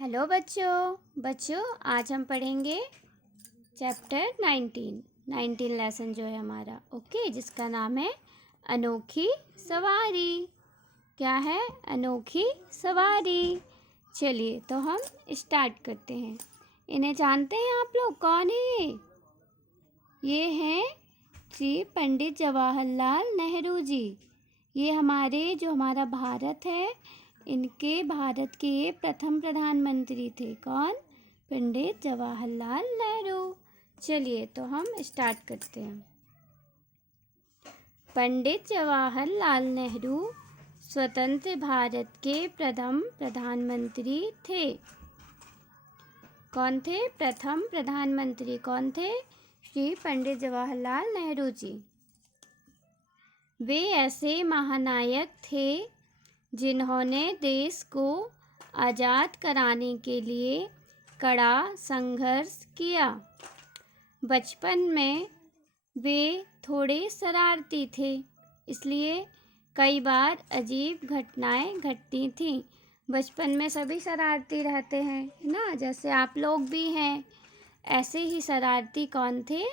Hello बच्चों आज हम पढ़ेंगे चैप्टर 19 लेसन जो है हमारा ओके, जिसका नाम है अनोखी सवारी। क्या है? अनोखी सवारी। चलिए तो हम स्टार्ट करते हैं। इन्हें जानते हैं आप लोग? कौन है ये हैं श्री पंडित जवाहरलाल नेहरू जी। ये हमारा भारत है, इनके भारत के ये प्रथम प्रधानमंत्री थे। कौन? पंडित जवाहरलाल नेहरू। चलिए तो हम स्टार्ट करते हैं। पंडित जवाहरलाल नेहरू स्वतंत्र भारत के प्रथम प्रधानमंत्री थे। कौन थे? प्रथम प्रधानमंत्री कौन थे? श्री पंडित जवाहरलाल नेहरू जी। वे ऐसे महानायक थे जिन्होंने देश को आज़ाद कराने के लिए कड़ा संघर्ष किया। बचपन में वे थोड़े शरारती थे, इसलिए कई बार अजीब घटनाएं घटती थीं। बचपन में सभी शरारती रहते हैं ना, जैसे आप लोग भी हैं। ऐसे ही शरारती कौन थे?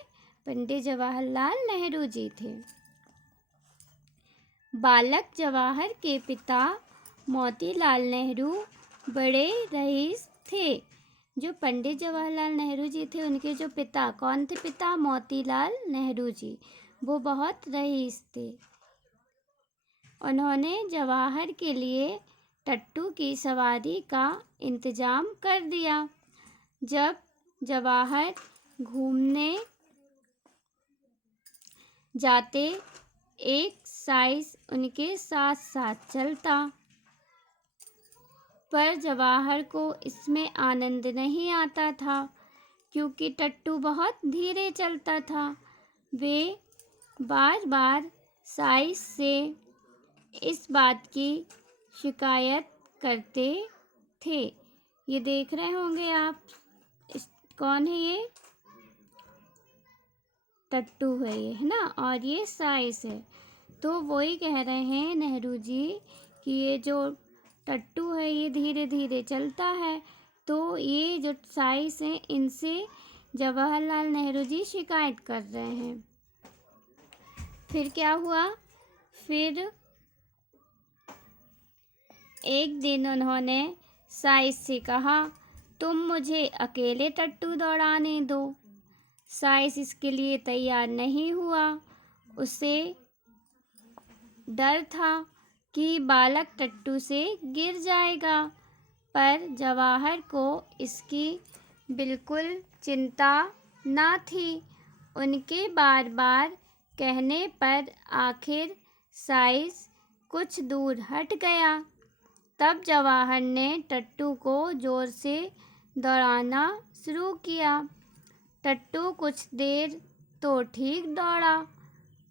पंडित जवाहरलाल नेहरू जी थे। बालक जवाहर के पिता मोतीलाल नेहरू बड़े रईस थे। जो पंडित जवाहरलाल नेहरू जी थे, उनके जो पिता कौन थे? पिता मोतीलाल नेहरू जी, वो बहुत रईस थे। उन्होंने जवाहर के लिए टट्टू की सवारी का इंतजाम कर दिया। जब जवाहर घूमने जाते, एक साइज उनके साथ साथ चलता, पर जवाहर को इसमें आनंद नहीं आता था क्योंकि टट्टू बहुत धीरे चलता था। वे बार बार साइज से इस बात की शिकायत करते थे। ये देख रहे होंगे आप, कौन है ये? टट्टू है ये, है ना, और ये साइज है। तो वही कह रहे हैं नेहरू जी कि ये जो टट्टू है ये धीरे धीरे चलता है, तो ये जो साइज है इनसे जवाहरलाल नेहरू जी शिकायत कर रहे हैं। फिर क्या हुआ? फिर एक दिन उन्होंने साइज से कहा, तुम मुझे अकेले टट्टू दौड़ाने दो। साइज इसके लिए तैयार नहीं हुआ। उसे डर था कि बालक टट्टू से गिर जाएगा, पर जवाहर को इसकी बिल्कुल चिंता न थी। उनके बार बार कहने पर आखिर साइज कुछ दूर हट गया। तब जवाहर ने टट्टू को जोर से दौड़ाना शुरू किया। टट्टू कुछ देर तो ठीक दौड़ा,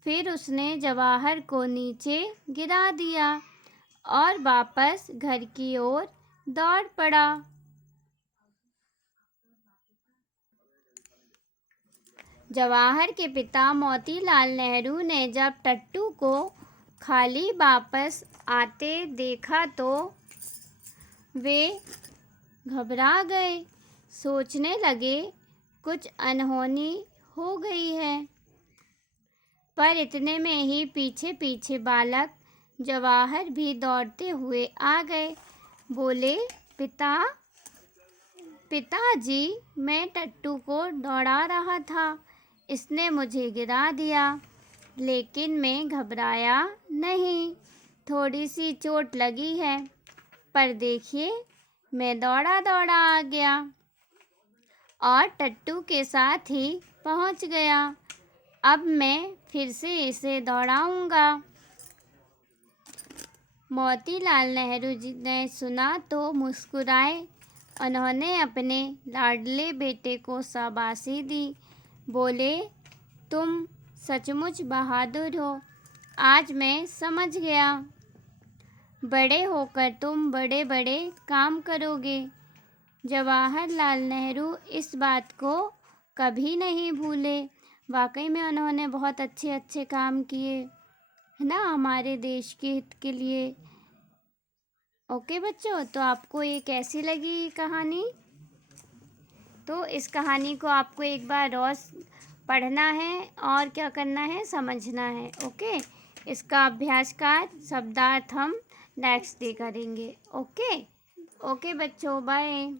फिर उसने जवाहर को नीचे गिरा दिया और वापस घर की ओर दौड़ पड़ा। जवाहर के पिता मोतीलाल नेहरू ने जब टट्टू को खाली वापस आते देखा तो वे घबरा गए। सोचने लगे कुछ अनहोनी हो गई है, पर इतने में ही पीछे पीछे बालक जवाहर भी दौड़ते हुए आ गए। बोले, पिताजी, मैं टट्टू को दौड़ा रहा था, इसने मुझे गिरा दिया, लेकिन मैं घबराया नहीं। थोड़ी सी चोट लगी है, पर देखिए मैं दौड़ा दौड़ा आ गया और टट्टू के साथ ही पहुंच गया। अब मैं फिर से इसे दौड़ाऊंगा। मोतीलाल नेहरू जी ने सुना तो मुस्कुराए। उन्होंने अपने लाडले बेटे को शाबाशी दी। बोले, तुम सचमुच बहादुर हो, आज मैं समझ गया। बड़े होकर तुम बड़े बड़े काम करोगे। जवाहरलाल नेहरू इस बात को कभी नहीं भूले। वाकई में उन्होंने बहुत अच्छे अच्छे काम किए, है ना, हमारे देश के हित के लिए। ओके बच्चों, तो आपको ये कैसी लगी कहानी? तो इस कहानी को आपको एक बार रोज़ पढ़ना है और क्या करना है, समझना है। ओके, इसका अभ्यास का शब्दार्थ हम नेक्स्ट डे करेंगे। ओके ओके बच्चों, बाय।